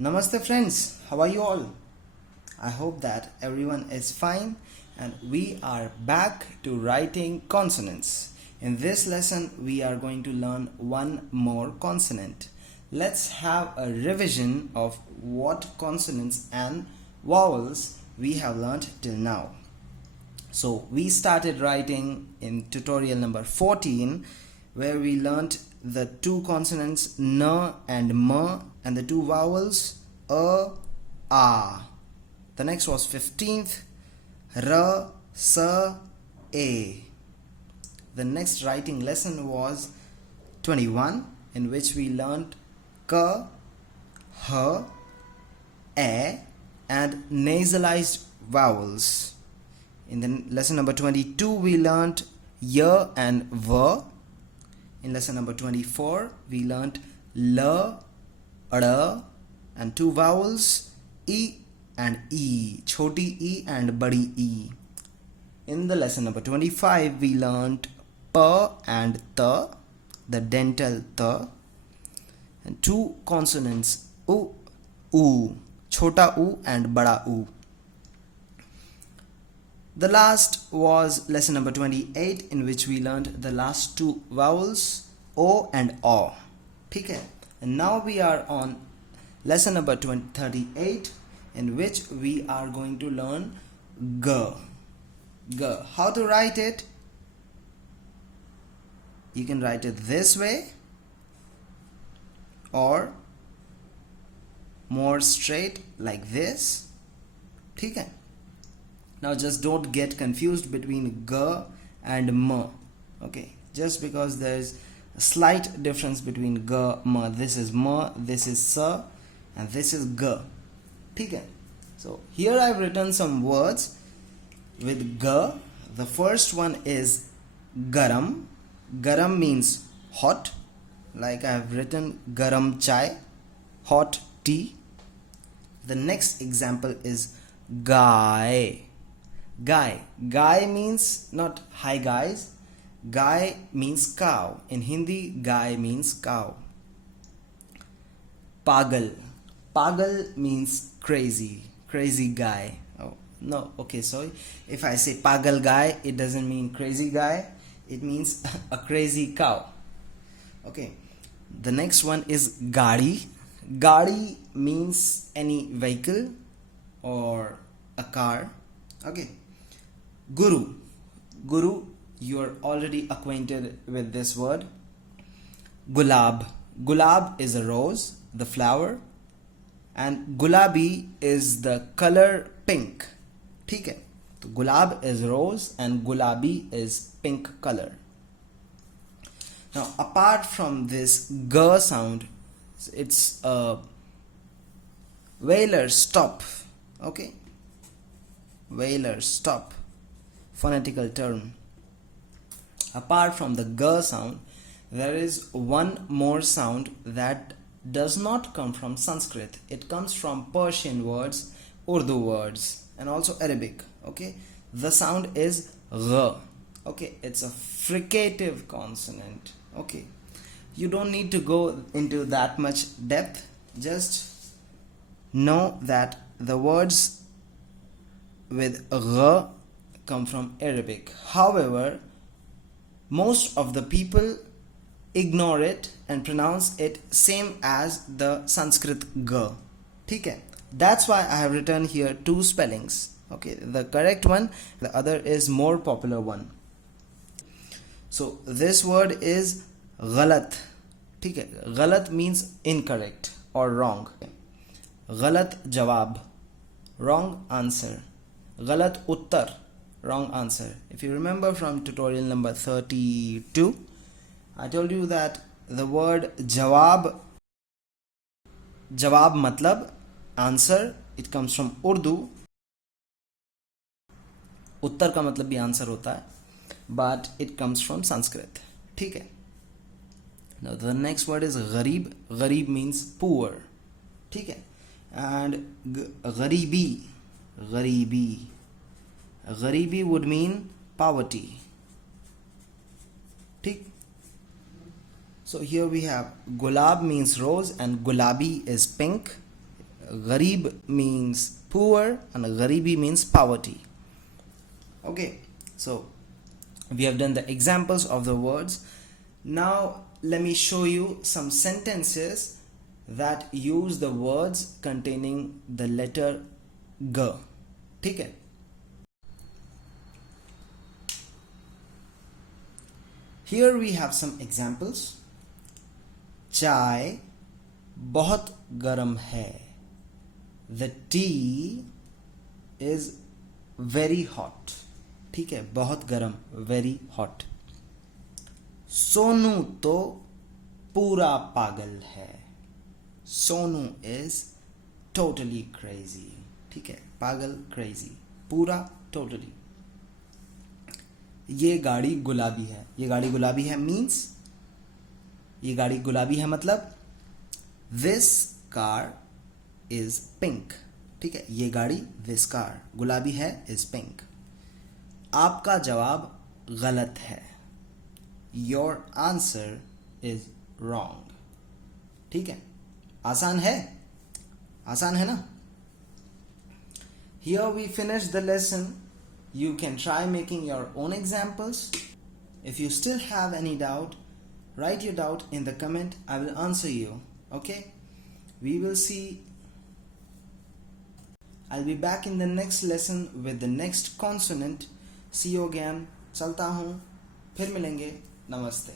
Namaste friends, how are you all? I hope that everyone is fine and we are back to writing consonants. In this lesson, we are going to learn one more consonant. Let's have a revision of what consonants and vowels we have learned till now. So we started writing in tutorial number 14 where we learnt the two consonants n and m and the two vowels a. The next was 15th r, s, a. The next writing lesson was 21 in which we learnt k, h, a and nasalized vowels. In the lesson number 22 we learnt y and v. In lesson number 24 we learnt l, r and two vowels e and e, choti e and badi e. In the lesson number 25 we learnt p and t, the dental t, and two consonants u, chota u and bada u. The last was lesson number 28 in which we learned the last two vowels o and o. Okay. And now we are on lesson number 38 in which we are going to learn g. G. How to write it? You can write it this way or more straight like this. Okay. Now just don't get confused between g and m. Okay, just because there is a slight difference between g, m. This is m, this is s, and this is g. Okay. So here I've written some words with g. The first one is garam. Garam means hot. Like I have written garam chai, hot tea. The next example is gai. Gai means not hi guys. Gai means cow. In Hindi, gai means cow. Pagal means crazy guy. Oh no, okay, sorry. If I say pagal guy, it doesn't mean crazy guy. It means a crazy cow. Okay. The next one is gadi. Gadi means any vehicle or a car. Okay. Guru, you are already acquainted with this word. Gulab is a rose, the flower, and gulabi is the color pink. Okay. So gulab is rose and gulabi is pink color. Now apart from this g sound, it's a vowel stop. Okay. Vowel stop, phonetical term. Apart from the g sound, there is one more sound that does not come from Sanskrit. It comes from Persian words, Urdu words, and also Arabic. Okay, the sound is g. Okay, it's a fricative consonant. Okay, you don't need to go into that much depth. Just know that the words with g come from Arabic. However, most of the people ignore it and pronounce it same as the Sanskrit g. Okay. That's why I have written here two spellings. Okay, the correct one, the other is more popular one. So this word is galat. Okay. Galat means incorrect or wrong. Galat jawab, wrong answer. Galat uttar, wrong answer. If you remember from tutorial number 32, I told you that the word jawab matlab answer, it comes from Urdu. उत्तर का मतलब भी answer होता है, but it comes from Sanskrit. ठीक है. Now the next word is गरीब. गरीब means poor. ठीक है. And गरीबी would mean poverty. ठीक. So here we have gulab means rose and gulabi is pink. Gharib means poor and gharibi means poverty. Okay, so we have done the examples of the words. Now let me show you some sentences that use the words containing the letter G. ठीक है? Here we have some examples. चाय बहुत गर्म है. The tea is very hot. ठीक है, बहुत गर्म, very hot. सोनू तो पूरा पागल है. Sonu is totally crazy. ठीक है, पागल crazy, पूरा totally. ये गाड़ी गुलाबी है. ये गाड़ी गुलाबी है means ये गाड़ी गुलाबी है मतलब this car is pink. ठीक है, ये गाड़ी this car गुलाबी है is pink. आपका जवाब गलत है. Your answer is wrong. ठीक है, आसान है, आसान है ना? Here we finish the lesson. You can try making your own examples. If you still have any doubt, write your doubt in the comment. I will answer you. Okay? We will see. I'll be back in the next lesson with the next consonant. See you again. चलता हूँ, फिर मिलेंगे. नमस्ते.